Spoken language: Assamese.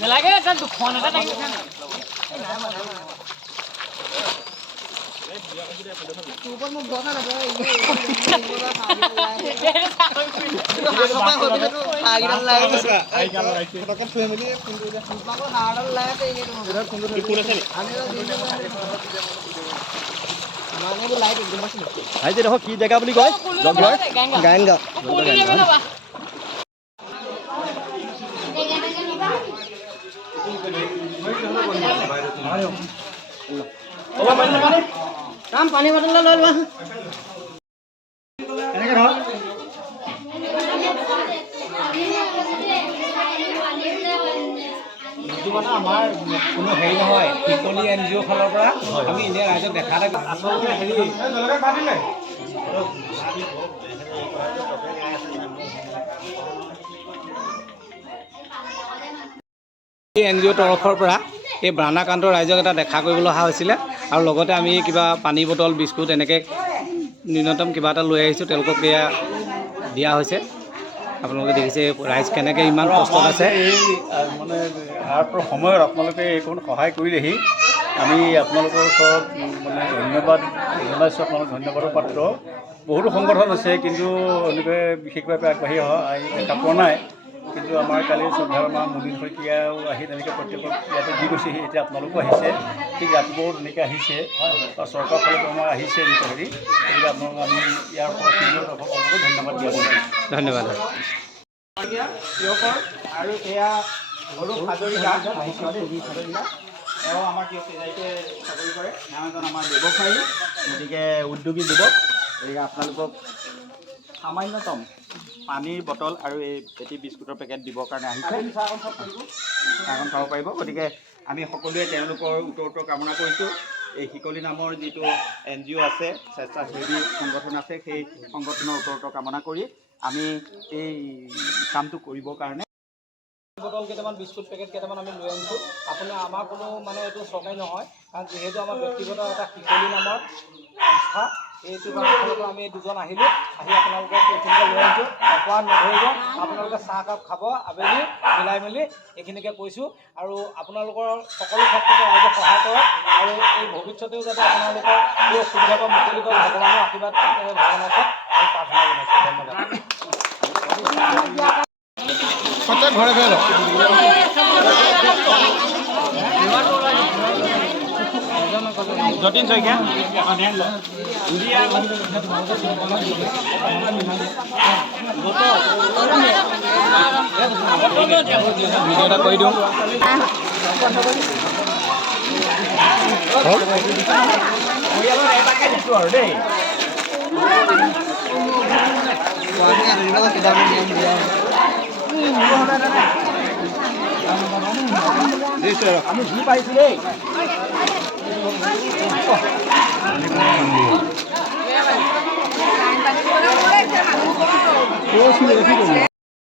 নালাগে তাত দুখন এটা থাকিব ऊपर में बहुत सारा है ये आगे डाल लाए आई क्या लगाई थी पकड़ फैमिली फोन दे को नाडल लाए थे ये इधर फोन दे पूरे से माने वो लाइट एकदम बस ভাই যে দেখো কি জেগা বুলি কয় জগলয় গায়নগা পুলি লেবে না বা काम पानी बोतल ला लो এনেকে ধৰ এইটো মানে আমাৰ কোনো হেৰি নহয় শিকলি NGO ফালৰ পৰা আমি এনেই ৰাইজক দেখা নাই আচলতে হেৰি NGO তৰফৰ পৰা এই ব্ৰাহ্মণকান্ত ৰাইজক এটা দেখা কৰিবলৈ অহা হৈছিলে আৰু লগতে আমি কিবা পানী বটল বিস্কুট এনেকৈ ন্যূনতম কিবা এটা লৈ আহিছোঁ তেওঁলোকক এয়া দিয়া হৈছে আপোনালোকে দেখিছে ৰাইজ কেনেকৈ ইমান কষ্টত আছে এই মানে ইয়াৰ সময়ত আপোনালোকে এইকণ সহায় কৰিলেহি আমি আপোনালোকৰ ওচৰত মানে ধন্যবাদ জনাইছোঁ আপোনালোক ধন্যবাদৰ পাত্ৰ বহুতো সংগঠন আছে কিন্তু এনেকৈ বিশেষভাৱে আগবাঢ়ি দেখা পোৱা নাই কিন্তু আমাৰ কালি শ্ৰদ্ধাৰ আমাৰ মুনীন শইকীয়াও আহি তেনেকৈ প্ৰত্যেকক ইয়াতে দি গৈছেহি এতিয়া আপোনালোকো আহিছে ঠিক ৰাতিপুৱাও তেনেকৈ আহিছে বা চৰকাৰৰ ফালৰ পৰা আমাৰ আহিছে এনেকৈ হেৰি গতিকে আপোনালোক আমি ইয়াৰ পৰা সকলোকে ধন্যবাদ দিয়া গৈছে ধন্যবাদ আৰু এয়া সৰু হাজৰিকা এওঁ আমাৰ কি ফিজাইতে চাকৰি কৰে এওঁ এজন আমাৰ ব্যৱসায়ী গতিকে উদ্যোগী যুৱক গতিকে আপোনালোকক সামান্যতম পানীৰ বটল আৰু এই পেটি বিস্কুটৰ পেকেট দিবৰ কাৰণে আহিছে চাহকণ খাব পাৰিব গতিকে আমি সকলোৱে তেওঁলোকৰ উত্তৰ কামনা কৰিছোঁ এই শিকলি নামৰ যিটো NGO আছে স্বেচ্ছাসেৱী সংগঠন আছে সেই সংগঠনৰ উত্তৰ কামনা কৰি আমি এই কামটো কৰিবৰ কাৰণে বটল কেইটামান বিস্কুট পেকেট কেইটামান আমি লৈ আনিছোঁ আপোনাৰ আমাৰ কোনো মানে এইটো চৰকাৰী নহয় কাৰণ যিহেতু আমাৰ ব্যক্তিগত এটা শিকলি নামৰ সংস্থা এইটো ফালৰ পৰা আমি দুজন আহিলোঁ আহি আপোনালোকক এইখিনিকে লৈ আহিছোঁ অপৰাধ নধৰিব আপোনালোকে চাহকাপ খাব আবেলি মিলাই মেলি এইখিনিকে কৈছোঁ আৰু আপোনালোকৰ সকলো ক্ষেত্ৰতে ৰাইজে সহায় কৰক আৰু এই ভৱিষ্যতেও যাতে আপোনালোকৰ এই অসুবিধাৰ পৰা মুকলি কৰক ভগৱানৰ আশীৰ্বাদ ভগৱানৰ ওচৰত আমি প্ৰাৰ্থনা জনাইছোঁ ধন্যবাদ প্ৰত্যেক ঘৰে ঘৰে যতীন শইকীয়া ভিডিঅ' এটা কৰি দিওঁ আমি ঘূৰি পাইছোঁ দেই কি